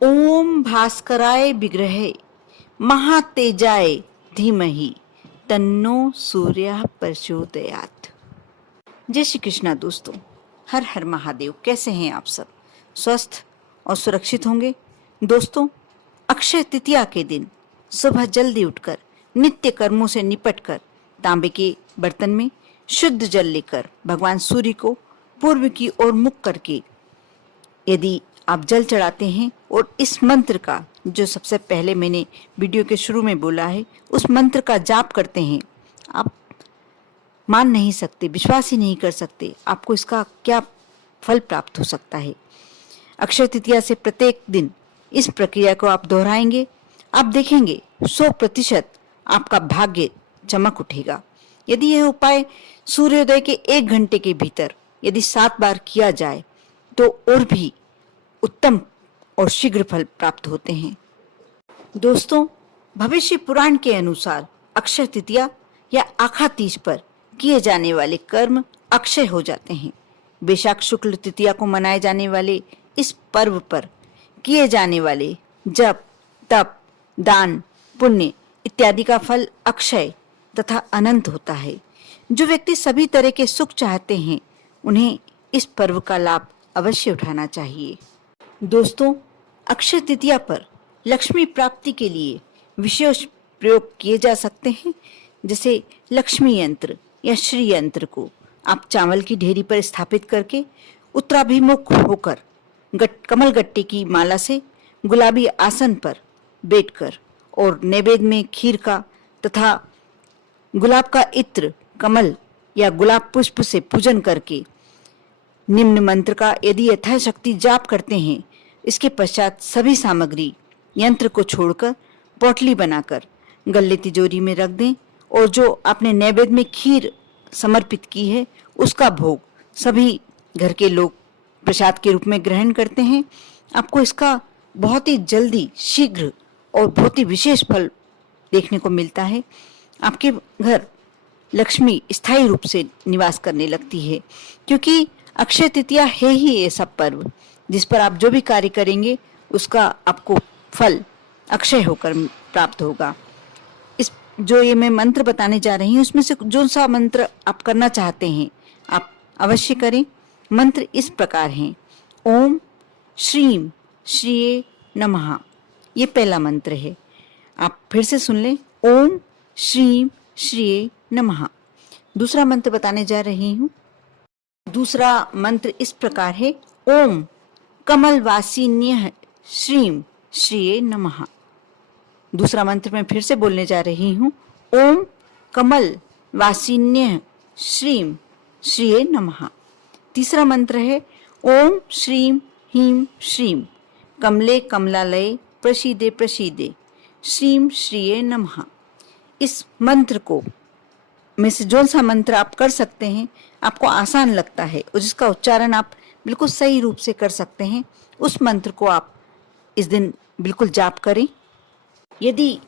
ओम भास्कराय विग्रहे महातेजाय धीमहि तन्नो सूर्य प्रचोदयात्। जय श्री कृष्णा दोस्तों, हर हर महादेव। कैसे हैं आप सब? स्वस्थ और सुरक्षित होंगे। दोस्तों, अक्षय तृतीया के दिन सुबह जल्दी उठकर नित्य कर्मों से निपटकर तांबे के बर्तन में शुद्ध जल लेकर भगवान सूर्य को पूर्व की ओर मुख करके यदि आप जल चढ़ाते हैं और इस मंत्र का, जो सबसे पहले मैंने वीडियो के शुरू में बोला है, उस मंत्र का जाप करते हैं, आप मान नहीं सकते, विश्वास ही नहीं कर सकते आपको इसका क्या फल प्राप्त हो सकता है। अक्षय तृतीया से प्रत्येक दिन इस प्रक्रिया को आप दोहराएंगे, आप देखेंगे 100% आपका भाग्य चमक उठेगा। यदि यह उपाय सूर्योदय के 1 घंटे के भीतर यदि 7 बार किया जाए तो और भी उत्तम और शीघ्र फल प्राप्त होते हैं। दोस्तों, भविष्य पुराण के अनुसार अक्षय तृतीया या आखा तीज पर किए जाने वाले कर्म अक्षय हो जाते हैं। वैशाख शुक्ल तृतीया को मनाए जाने वाले इस पर्व पर किए जाने वाले जप, तप, दान, पुण्य इत्यादि का फल अक्षय तथा अनंत होता है। जो व्यक्ति सभी तरह के सुख चाहते हैं, उन्हें इस पर्व का लाभ अवश्य उठाना चाहिए। दोस्तों, अक्षय तृतीया पर लक्ष्मी प्राप्ति के लिए विशेष प्रयोग किए जा सकते हैं। जैसे लक्ष्मी यंत्र या श्री यंत्र को आप चावल की ढेरी पर स्थापित करके उत्तराभिमुख होकर कमल गट्टे की माला से गुलाबी आसन पर बैठकर और नैवेद्य में खीर का तथा गुलाब का इत्र, कमल या गुलाब पुष्प से पूजन करके निम्न मंत्र का यदि यथाशक्ति जाप करते हैं, इसके पश्चात सभी सामग्री यंत्र को छोड़कर पोटली बनाकर गल्ले तिजोरी में रख दें और जो आपने नैवेद्य में खीर समर्पित की है उसका भोग सभी घर के लोग प्रसाद के रूप में ग्रहण करते हैं। आपको इसका बहुत ही जल्दी, शीघ्र और बहुत ही विशेष फल देखने को मिलता है। आपके घर लक्ष्मी स्थायी रूप से निवास करने लगती है, क्योंकि अक्षय तृतीया है ही ऐसा पर्व जिस पर आप जो भी कार्य करेंगे उसका आपको फल अक्षय होकर प्राप्त होगा। इस जो ये मैं मंत्र बताने जा रही हूँ, उसमें से जो सा मंत्र आप करना चाहते हैं आप अवश्य करें। मंत्र इस प्रकार हैं: ओम श्रीम श्रीये नमः। ये पहला मंत्र है, आप फिर से सुन लें। ओम श्रीम श्रीये नमः। दूसरा मंत्र बताने जा रही हूँ। दूसरा मंत्र इस प्रकार है: ओम कमलवासिन्यः श्रीम श्रीये नमः। दूसरा मंत्र मैं फिर से बोलने जा रही हूँ। ओम कमलवासिन्यः श्रीम श्रीये नमः। तीसरा मंत्र है: ओम श्रीम ह्रीं श्रीम कमले कमलालये प्रसीदे प्रसीदे श्रीम श्रीये नमः। इस मंत्र को में से जो सा मंत्र आप कर सकते हैं, आपको आसान लगता है और जिसका उच्चारण आप बिल्कुल सही रूप से कर सकते हैं, उस मंत्र को आप इस दिन बिल्कुल जाप करें। यदि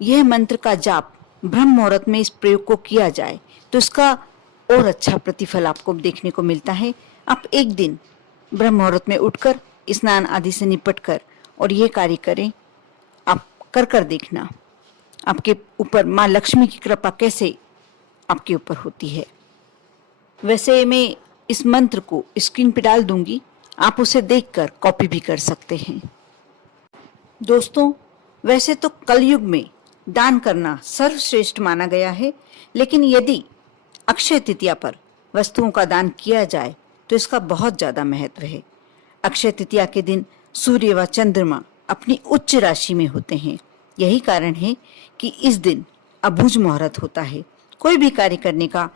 यह मंत्र का जाप ब्रह्म मुहूर्त में इस प्रयोग को किया जाए तो इसका और अच्छा प्रतिफल आपको देखने को मिलता है। आप एक दिन ब्रह्म मुहूर्त में उठकर स्नान आदि से निपट कर और ये कार्य करें। आप कर देखना आपके ऊपर माँ लक्ष्मी की कृपा कैसे आपके ऊपर होती है। वैसे मैं इस मंत्र को स्क्रीन पे डाल दूंगी, आप उसे देखकर कॉपी भी कर सकते हैं। दोस्तों, वैसे तो कलयुग में दान करना सर्वश्रेष्ठ माना गया है, लेकिन यदि अक्षय तृतीया पर वस्तुओं का दान किया जाए तो इसका बहुत ज्यादा महत्व है। अक्षय तृतीया के दिन सूर्य व चंद्रमा अपनी उच्च राशि में होते हैं। यही कारण है कि इस दिन अबूझ मुहूर्त होता है, कोई भी कार्य करने का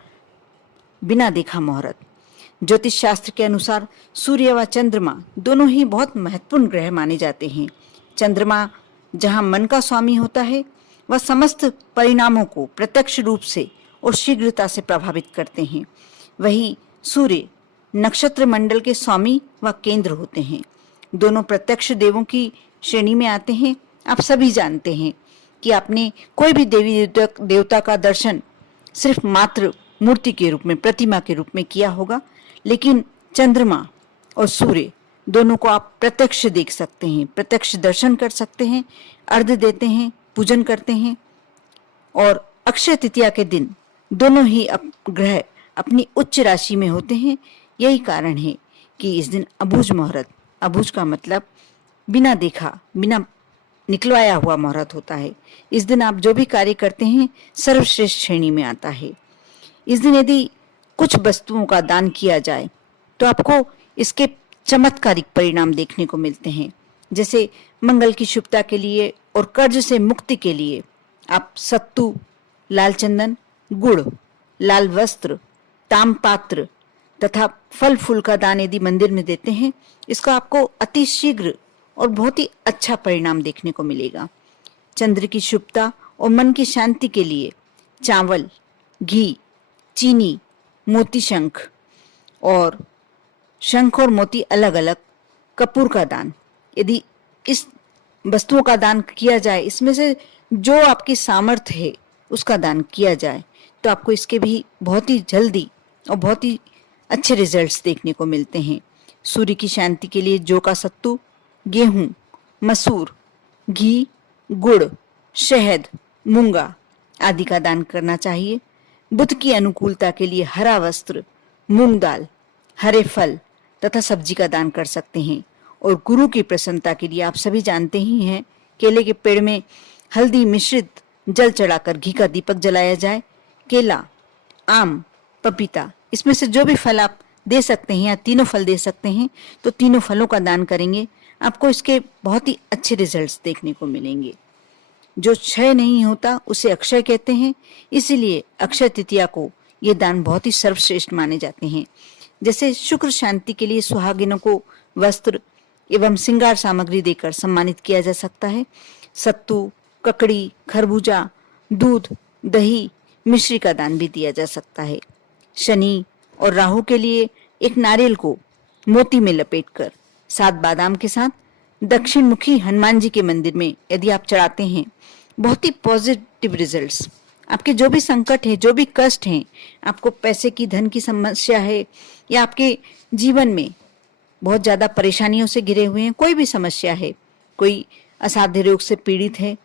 बिना देखा मुहूर्त। ज्योतिष शास्त्र के अनुसार सूर्य व चंद्रमा दोनों ही बहुत महत्वपूर्ण ग्रह माने जाते हैं। चंद्रमा जहाँ मन का स्वामी होता है, वह समस्त परिणामों को प्रत्यक्ष रूप से और शीघ्रता से प्रभावित करते हैं। वही सूर्य नक्षत्र मंडल के स्वामी व केंद्र होते हैं। दोनों प्रत्यक्ष देवों की श्रेणी में आते हैं। आप सभी जानते हैं कि आपने कोई भी देवी देवता का दर्शन सिर्फ मात्र मूर्ति के रूप में, प्रतिमा के रूप में किया होगा, लेकिन चंद्रमा और सूर्य दोनों को आप प्रत्यक्ष देख सकते हैं, प्रत्यक्ष दर्शन कर सकते हैं, अर्घ्य देते हैं, पूजन करते हैं। और अक्षय तृतीया के दिन दोनों ही ग्रह अपनी उच्च राशि में होते हैं। यही कारण है कि इस दिन अबूझ मुहूर्त, अबूझ का मतलब बिना देखा, बिना निकलवाया हुआ मुहूर्त होता है। इस दिन आप जो भी कार्य करते हैं सर्वश्रेष्ठ श्रेणी में आता है। इस दिन यदि कुछ वस्तुओं का दान किया जाए तो आपको इसके चमत्कारिक परिणाम देखने को मिलते हैं। जैसे मंगल की शुभता के लिए और कर्ज से मुक्ति के लिए आप सत्तू, लाल चंदन, गुड़, लाल वस्त्र, ताम्रपात्र तथा फल फूल का दान यदि मंदिर में देते हैं, इसका आपको अति शीघ्र और बहुत ही अच्छा परिणाम देखने को मिलेगा। चंद्र की शुभता और मन की शांति के लिए चावल, घी, चीनी, मोती शंख और मोती अलग अलग, कपूर का दान, यदि इस वस्तुओं का दान किया जाए, इसमें से जो आपकी सामर्थ्य है उसका दान किया जाए, तो आपको इसके भी बहुत ही जल्दी और बहुत ही अच्छे रिजल्ट्स देखने को मिलते हैं। सूर्य की शांति के लिए जौ का सत्तू, गेहूं, मसूर, घी, गुड़, शहद, मूंगा आदि का दान करना चाहिए। बुध की अनुकूलता के लिए हरा वस्त्र, मूंग दाल, हरे फल तथा सब्जी का दान कर सकते हैं। और गुरु की प्रसन्नता के लिए आप सभी जानते ही हैं, केले के पेड़ में हल्दी मिश्रित जल चढ़ाकर घी का दीपक जलाया जाए। केला, आम, पपीता, इसमें से जो भी फल आप दे सकते हैं या तीनों फल दे सकते हैं तो तीनों फलों का दान करेंगे, आपको इसके बहुत ही अच्छे रिजल्ट्स देखने को मिलेंगे। जो क्षय नहीं होता उसे अक्षय कहते हैं, इसीलिए अक्षय तृतीया को ये दान बहुत ही सर्वश्रेष्ठ माने जाते हैं। जैसे शुक्र शांति के लिए सुहागिनों को वस्त्र एवं श्रृंगार सामग्री देकर सम्मानित किया जा सकता है। सत्तू, ककड़ी, खरबूजा, दूध, दही, मिश्री का दान भी दिया जा सकता है। शनि और राहु के लिए एक नारियल को मोती में लपेटकर 7 बादाम के साथ दक्षिण मुखी हनुमान जी के मंदिर में यदि आप चढ़ाते हैं, बहुत ही पॉजिटिव रिजल्ट्स, आपके जो भी संकट है, जो भी कष्ट हैं, आपको पैसे की, धन की समस्या है या आपके जीवन में बहुत ज्यादा परेशानियों से घिरे हुए हैं, कोई भी समस्या है, कोई असाध्य रोग से पीड़ित है,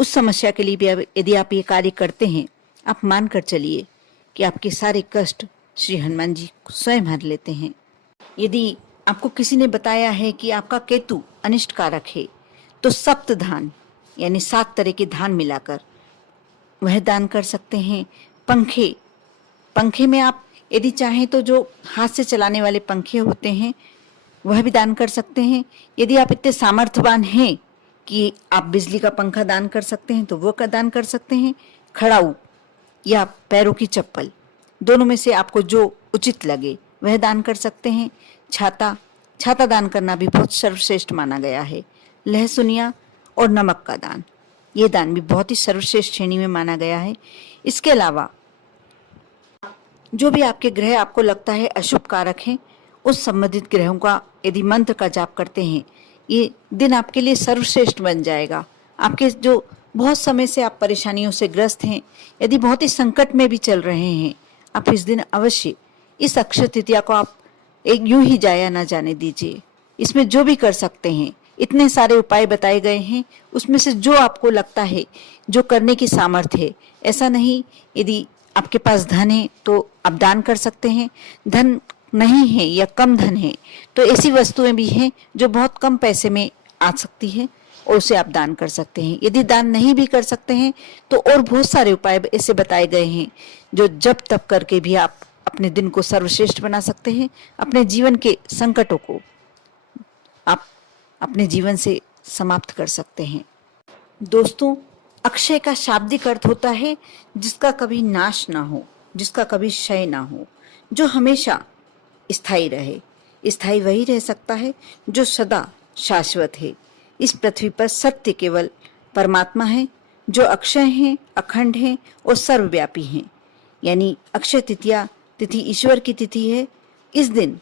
उस समस्या के लिए भी यदि आप ये कार्य करते हैं, आप मान कर चलिए कि आपके सारे कष्ट श्री हनुमान जी स्वयं हर लेते हैं। यदि आपको किसी ने बताया है कि आपका केतु अनिष्ट कारक है, तो सप्त धान यानी 7 तरह के धान मिलाकर वह दान कर सकते हैं। पंखे में आप यदि चाहें तो जो हाथ से चलाने वाले पंखे होते हैं वह भी दान कर सकते हैं। यदि आप इतने सामर्थ्यवान हैं कि आप बिजली का पंखा दान कर सकते हैं तो वो का दान कर सकते हैं। खड़ाऊ या पैरों की चप्पल, दोनों में से आपको जो उचित लगे वह दान कर सकते हैं। छाता दान करना भी बहुत सर्वश्रेष्ठ माना गया है। लहसुनिया और नमक का दान, ये दान भी बहुत ही सर्वश्रेष्ठ श्रेणी में माना गया है। इसके अलावा जो भी आपके ग्रह आपको लगता है अशुभ कारक हैं, उस संबंधित ग्रहों का यदि मंत्र का जाप करते हैं, ये दिन आपके लिए सर्वश्रेष्ठ बन जाएगा। आपके जो बहुत समय से आप परेशानियों से ग्रस्त हैं, यदि बहुत ही संकट में भी चल रहे हैं, आप इस दिन अवश्य इस अक्षय तृतीया को आप एक यूं ही जाया ना जाने दीजिए। इसमें जो भी कर सकते हैं, इतने सारे उपाय बताए गए हैं, उसमें से जो आपको लगता है, जो करने की सामर्थ्य है, ऐसा नहीं यदि आपके पास धन है तो आप दान कर सकते हैं, धन नहीं है या कम धन है तो ऐसी वस्तुएं भी हैं जो बहुत कम पैसे में आ सकती है और उसे आप दान कर सकते हैं। यदि दान नहीं भी कर सकते हैं तो और बहुत सारे उपाय ऐसे बताए गए हैं जो जब तब करके भी आप अपने दिन को सर्वश्रेष्ठ बना सकते हैं। अपने जीवन के संकटों को आप अपने जीवन से समाप्त कर सकते हैं। दोस्तों, अक्षय का शाब्दिक अर्थ होता है जिसका कभी नाश ना हो, जिसका कभी क्षय ना हो, जो हमेशा स्थायी रहे। स्थायी वही रह सकता है जो सदा शाश्वत है। इस पृथ्वी पर सत्य केवल परमात्मा है जो अक्षय हैं, अखंड हैं और सर्वव्यापी हैं। यानी अक्षय तृतीया तिथि ईश्वर की तिथि है। इस दिन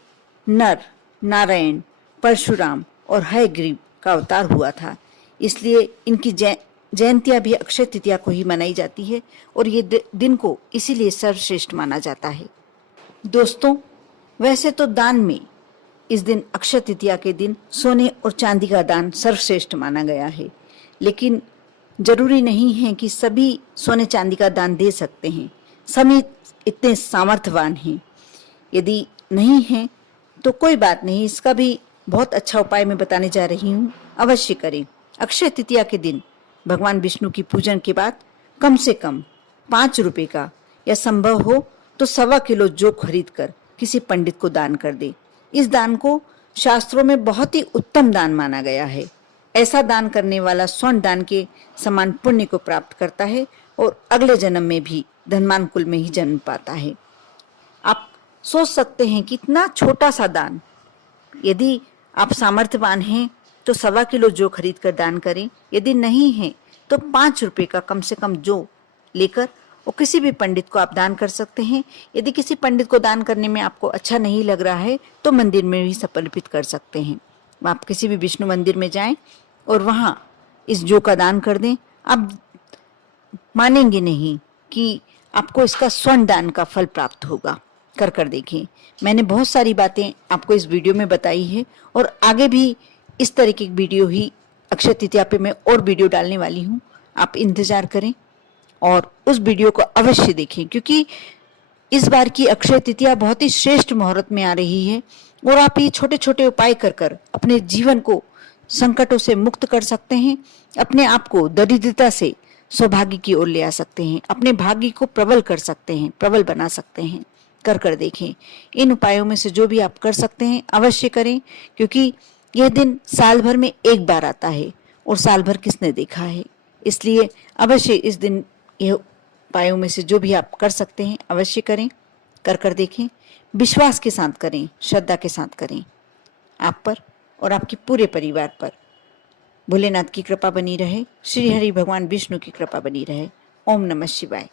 नर, नारायण, परशुराम और हयग्रीव का अवतार हुआ था, इसलिए इनकी जयंतियां भी अक्षय तृतीया को ही मनाई जाती है और ये दिन को इसीलिए सर्वश्रेष्ठ माना जाता है। दोस्तों, वैसे तो दान में इस दिन अक्षय तृतीया के दिन सोने और चांदी का दान सर्वश्रेष्ठ माना गया है। लेकिन जरूरी नहीं है कि सभी सोने चांदी का दान दे सकते हैं, सभी इतने सामर्थ्यवान हैं। यदि नहीं है तो कोई बात नहीं, इसका भी बहुत अच्छा उपाय मैं बताने जा रही हूँ, अवश्य करें। अक्षय तृतीया के दिन भगवान विष्णु की पूजन के बाद कम से कम 5 रुपए का या संभव हो तो 1.25 किलो जौ खरीद कर किसी पंडित को दान कर दे। इस दान को शास्त्रों में बहुत ही उत्तम दान माना गया है। ऐसा दान करने वाला स्वर्ण दान के समान पुण्य को प्राप्त करता है और अगले जन्म में भी धनवान कुल में ही जन्म पाता है। आप सोच सकते हैं कि इतना छोटा सा दान, यदि आप सामर्थ्यवान हैं तो 1.25 किलो जौ खरीद कर दान करें, यदि नहीं है तो 5 रुपए का कम से कम जौ लेकर और किसी भी पंडित को आप दान कर सकते हैं। यदि किसी पंडित को दान करने में आपको अच्छा नहीं लग रहा है तो मंदिर में भी समर्पित कर सकते हैं। आप किसी भी विष्णु मंदिर में जाएं और वहाँ इस जौ का दान कर दें। आप मानेंगे नहीं कि आपको इसका स्वर्ण दान का फल प्राप्त होगा। कर देखें। मैंने बहुत सारी बातें आपको इस वीडियो में बताई है और आगे भी इस तरह की वीडियो ही अक्षय तृतीया पे मैं और वीडियो डालने वाली हूँ। आप इंतजार करें और उस वीडियो को अवश्य देखें, क्योंकि इस बार की अक्षय तृतीया बहुत ही श्रेष्ठ मुहूर्त में आ रही है और आप ये छोटे छोटे उपाय कर अपने जीवन को संकटों से मुक्त कर सकते हैं, अपने आप को दरिद्रता से सौभाग्य की ओर ले आ सकते हैं, अपने भाग्य को प्रबल कर सकते हैं, प्रबल बना सकते हैं। कर देखें। इन उपायों में से जो भी आप कर सकते हैं अवश्य करें, क्योंकि यह दिन साल भर में एक बार आता है और साल भर किसने देखा है। इसलिए अवश्य इस दिन यह उपायों में से जो भी आप कर सकते हैं अवश्य करें। कर देखें। विश्वास के साथ करें, श्रद्धा के साथ करें। आप पर और आपके पूरे परिवार पर भोलेनाथ की कृपा बनी रहे, श्री हरि भगवान विष्णु की कृपा बनी रहे। ओम नमः शिवाय।